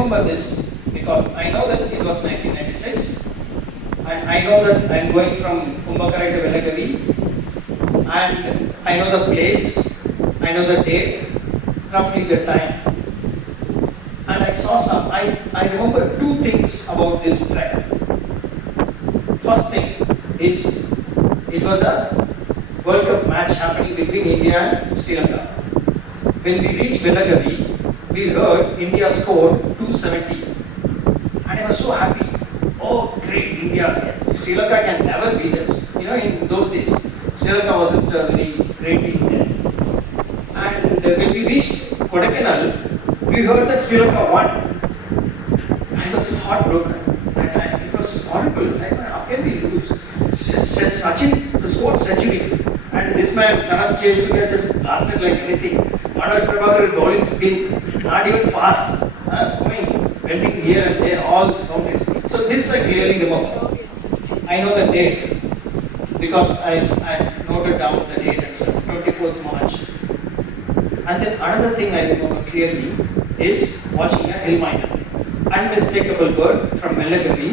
remember this because I know that it was 1996 and I know that I am going from Kumbhakarai to Velagavi and I know the place, I know the date, roughly the time. And I saw I remember two things about this trek. First thing is, it was a World Cup match happening between India and Sri Lanka. When we reached Velagavi, we heard India scored 270. And I was so happy. Oh, great, India. Sri Lanka can never beat us. You know, in those days, Sri Lanka wasn't a very great team then. And when we reached Kodaikanal, we heard that Sri Lanka won. I was heartbroken that time. It was horrible. I thought, how can we lose? Sachin scored century. And this man, Sanath Jayasuriya, just blasted like anything. Manoj Prabhakar bowling spin, not even fast. Going, bending here and there, all boundaries. So this I clearly remember. I know the date because I noted down the date and stuff, 24th March. And then another thing I remember clearly is watching a hill miner. Unmistakable bird from Velagavi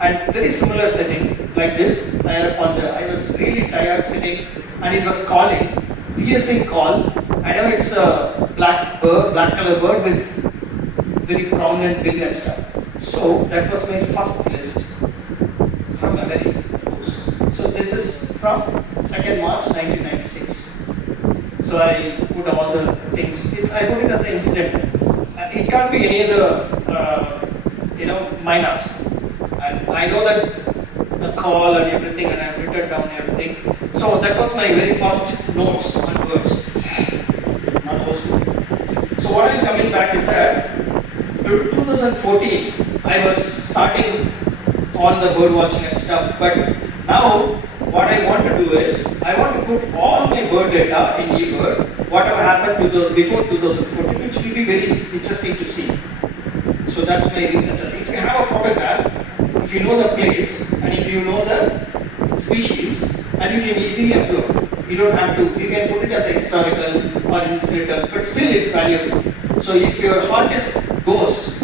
and very similar setting like this. I was really tired sitting and it was calling, piercing call. I know it's a black color bird with very prominent bill and stuff. So that was my first list from memory, of course. So this is from 2nd March 1996. So I put all the things. I put it as an incident. It can't be any other, minus. And I know that the call and everything, and I've written down everything. So that was my very first notes on words. Not hosted. So what I'm coming back is that 2014, I was starting all the bird watching and stuff, but now what I want to do is, I want to put all my bird data in eBird, whatever happened before 2014, which will be very interesting to see. So that's my research. If you have a photograph, if you know the place, and if you know the species, and you can easily upload. You don't have to, you can put it as historical or incidental, but still it's valuable. So if your hard disk goes,